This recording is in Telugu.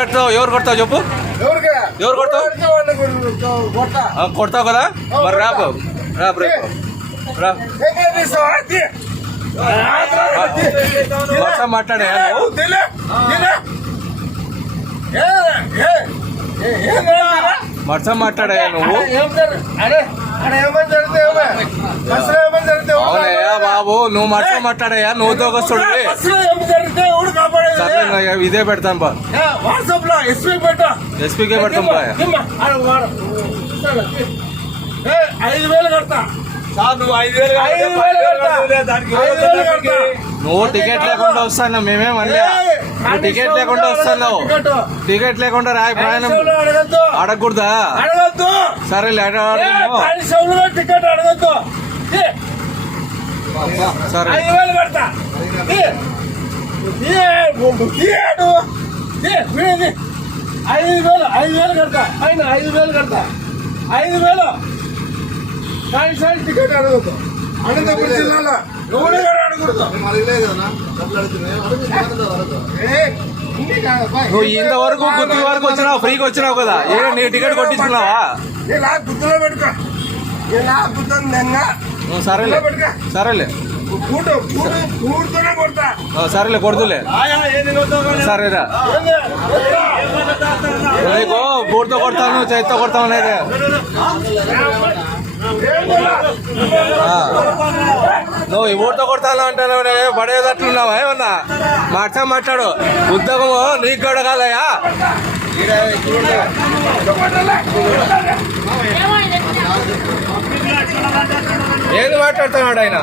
ఎవరు కొడతావు చెప్పు, ఎవరు కొడతావు? కొడతావు కదా, మరి రాపు రాపు రేపు రా. వర్షం మాట్లాడే వర్షం మాట్లాడా నువ్వు? అవునయ్యా బాబు, నువ్వు వర్షం మాట్లాడయ్యా, నువ్వు దోగస్తుడు. ఇదే పెడతాం బా, ఎస్పీకే పెడతాం బా. 5,000 కడతా. నువ్వు టికెట్ లేకుండా వస్తాను, మేమేమన్నా నువ్వు టికెట్ లేకుండా వస్తున్నావు. టికెట్ లేకుండా రాయి ప్రయాణం అడగకూడదా? అడగద్దు. సరేలే టికెట్ అడగద్దు. సరే 5,000 కడతా. 5,000 కడతా. ఆయన 5,000 కడతా. 5,000 సైడ్ టికెట్ అడగద్దు. అనంతపురం జిల్లాలో ఎవరు అడగకూడదు. నువ్వు ఇంతవరకు గుర్తు వరకు వచ్చినావు, ఫ్రీకి వచ్చినావు కదా, ఏ నీ టికెట్ కొట్టించుకున్నావా? గుర్తులో పెట్టుకో. సరేలే సరేలే సరేలే కొడుతులే. సరేరా, నీకు బూట్తో కొడతాను, చేతితో కొడతాను అనేది. నువ్వు ఈ ఊరితో కొడతాను అంటాను, పడేదట్లున్నావా? ఏమన్నా మాట్లాడు. ఉద్యోగము నీకు కూడా కాదయా. ఏది మాట్లాడుతున్నాడు ఆయన?